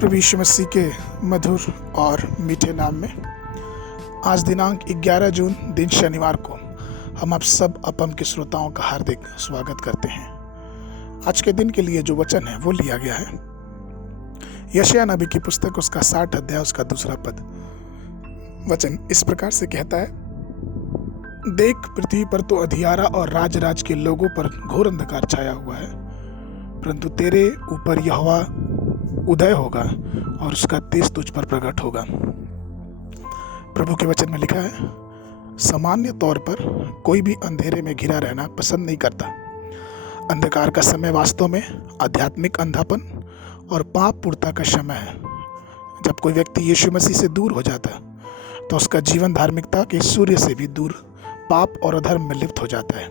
प्रभु यीशु मसीह के मधुर और मीठे नाम में आज दिनांक 11 जून दिन शनिवार को हम आप सब अपम के श्रोताओं का हार्दिक स्वागत करते हैं। आज के दिन के लिए जो वचन है वो लिया गया है यशायाह नबी की पुस्तक उसका 60 अध्याय उसका 2 पद। वचन इस प्रकार से कहता है, देख पृथ्वी पर तो अंधियारा और राज के लोगों पर घोर अंधकार छाया हुआ है, परंतु तेरे ऊपर यहोवा उदय होगा और उसका तेज तुझ पर प्रकट होगा। प्रभु के वचन में लिखा है, सामान्य तौर पर कोई भी अंधेरे में घिरा रहना पसंद नहीं करता। अंधकार का समय वास्तव में आध्यात्मिक अंधापन और पाप पूर्णता का समय है। जब कोई व्यक्ति यीशु मसीह से दूर हो जाता है तो उसका जीवन धार्मिकता के सूर्य से भी दूर पाप और अधर्म में लिप्त हो जाता है,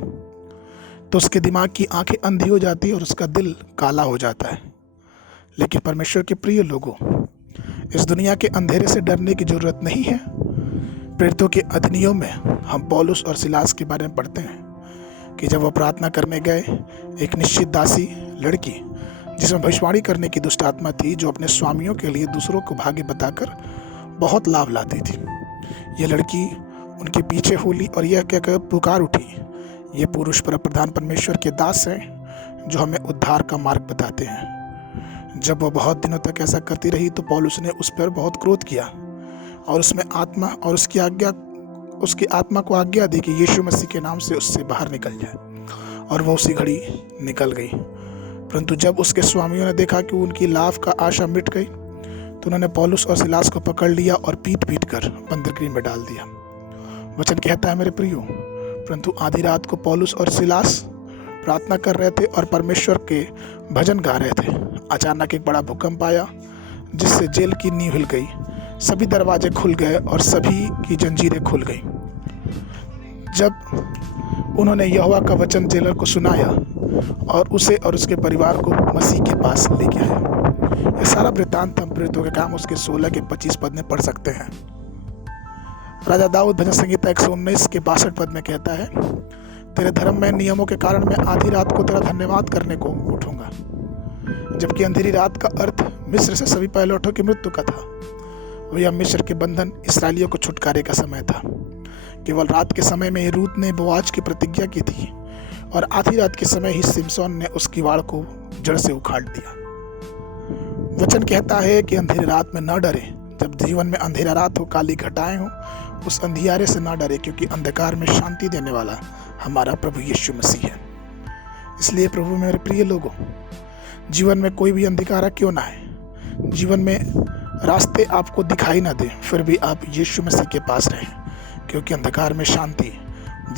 तो उसके दिमाग की आंखें अंधी हो जाती है और उसका दिल काला हो जाता है। लेकिन परमेश्वर के प्रिय लोगों, इस दुनिया के अंधेरे से डरने की जरूरत नहीं है। प्रेरितों के अधिनियम में हम पौलुस और सिलास के बारे में पढ़ते हैं कि जब वह प्रार्थना करने गए, एक निश्चित दासी लड़की जिसमें भविष्यवाणी करने की दुष्ट आत्मा थी, जो अपने स्वामियों के लिए दूसरों को भाग्य बताकर बहुत लाभ लाती थी, यह लड़की उनके पीछे होली और यह कहकर पुकार उठी, ये पुरुष प्रधान परमेश्वर के दास हैं जो हमें उद्धार का मार्ग बताते हैं। जब वह बहुत दिनों तक ऐसा करती रही तो पौलुस ने उस पर बहुत क्रोध किया और उसमें आत्मा और उसकी आत्मा को आज्ञा दी कि यीशु मसीह के नाम से उससे बाहर निकल जाए, और वह उसी घड़ी निकल गई। परंतु जब उसके स्वामियों ने देखा कि उनकी लाभ का आशा मिट गई तो उन्होंने पौलुस और सिलास को पकड़ लिया और पीट कर बंदरगृह में डाल दिया। वचन कहता है, मेरे प्रियो, परंतु आधी रात को पौलुस और सिलास प्रार्थना कर रहे थे और परमेश्वर के भजन गा रहे थे। अचानक एक बड़ा भूकंप आया जिससे जेल की नींव हिल गई, सभी दरवाजे खुल गए और सभी की जंजीरें खुल गई। जब उन्होंने यहोवा का वचन जेलर को सुनाया और उसे और उसके परिवार को मसीह के पास ले गया। यह सारा वृत्तांत हम प्रेरितों के काम उसके 16 के 25 पद में पढ़ सकते हैं। राजा दाऊद भजन संहिता 119 के 62 पद में कहता है, तेरे धर्म में नियमों के कारण मैं आधी रात को तेरा धन्यवाद करने को उठूंगा। जबकि अंधेरी रात का अर्थ मिस्र से सभी पहिलौठों की मृत्यु का था। वह मिस्र के बंधन इसराइलियों को छुटकारे का समय था। केवल रात के समय में रूत ने बोआज की प्रतिज्ञा की थी और आधी रात के समय ही सिमसोन ने उस किवाड़ को जड़ से उखाड़ दिया। वचन कहता है कि अंधेरी रात में न डरे। जब जीवन में अंधेरा रात हो, काली घटाएं हो, उस अंधियारे से न डरे, क्योंकि अंधकार में शांति देने वाला हमारा प्रभु यीशु मसीह है। इसलिए प्रभु मेरे प्रिय लोगों, जीवन में कोई भी अंधिकारा क्यों ना है, जीवन में रास्ते आपको दिखाई ना दे, फिर भी आप यीशु मसीह के पास रहें, क्योंकि अंधकार में शांति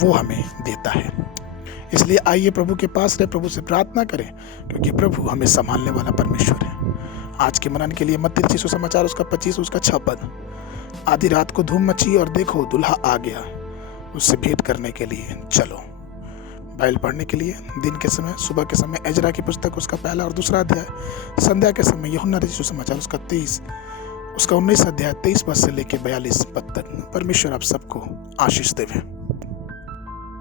वो हमें देता है। इसलिए आइए प्रभु के पास रहे, प्रभु से प्रार्थना करें, क्योंकि प्रभु हमें संभालने वाला परमेश्वर है। आज के मनन के लिए मत्ती रचित सुसमाचार उसका 25 उसका 6 पद। आधी रात को धूम मची और देखो दूल्हा आ गया, उससे भेंट करने के लिए चलो। बाइबल पढ़ने के लिए दिन के समय, सुबह के समय एजरा की पुस्तक उसका 1 और 2 अध्याय, संध्या के समय यूहन्ना रचित सुसमाचार उसका 23 उसका 19 अध्याय 23 पद से लेकर 42 पद तक। परमेश्वर आप सबको आशीष देवे।